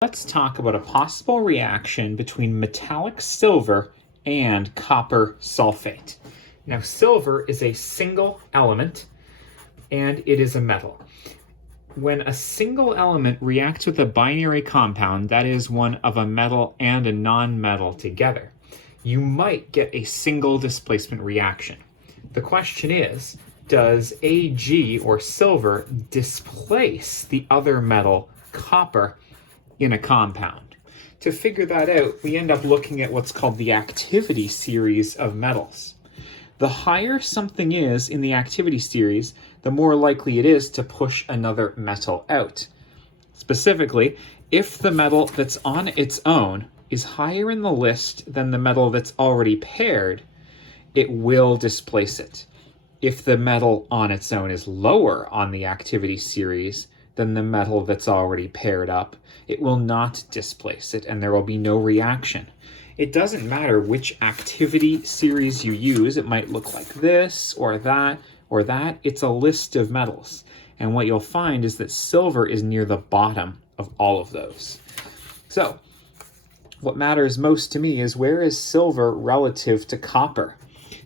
Let's talk about a possible reaction between metallic silver and copper sulfate. Now, silver is a single element and it is a metal. When a single element reacts with a binary compound, that is one of a metal and a non-metal together, you might get a single displacement reaction. The question is, does Ag or silver displace the other metal, copper, in a compound? To figure that out, we end up looking at what's called the activity series of metals. The higher something is in the activity series, the more likely it is to push another metal out. Specifically, if the metal that's on its own is higher in the list than the metal that's already paired, it will displace it. If the metal on its own is lower on the activity series than the metal that's already paired up, it will not displace it and there will be no reaction. It doesn't matter which activity series you use. It might look like this or that or that. It's a list of metals. And what you'll find is that silver is near the bottom of all of those. So what matters most to me is, where is silver relative to copper?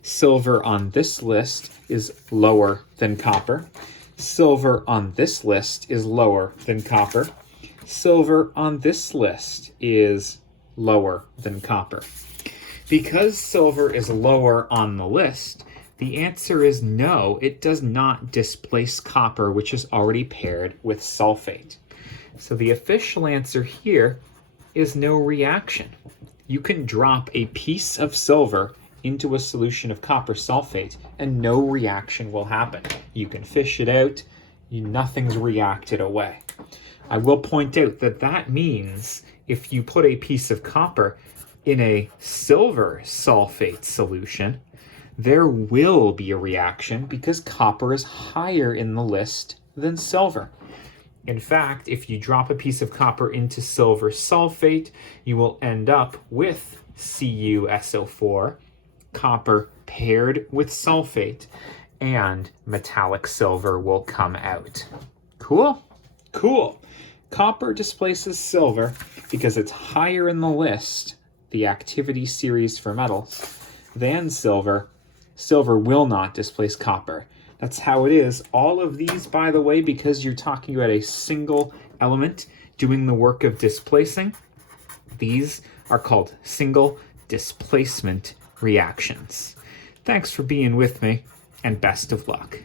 Silver on this list is lower than copper. Silver on this list is lower than copper. Silver on this list is lower than copper. Because silver is lower on the list, the answer is no, it does not displace copper, which is already paired with sulfate. So the official answer here is no reaction. You can drop a piece of silver into a solution of copper sulfate and no reaction will happen. You can fish it out, nothing's reacted away. I will point out that that means if you put a piece of copper in a silver sulfate solution, there will be a reaction because copper is higher in the list than silver. In fact, if you drop a piece of copper into silver sulfate, you will end up with CuSO4, copper paired with sulfate, and metallic silver will come out. Cool? Cool. Copper displaces silver because it's higher in the list, the activity series for metals, than silver. Silver will not displace copper. That's how it is. All of these, by the way, because you're talking about a single element doing the work of displacing, these are called single displacement reactions. Thanks for being with me, and best of luck.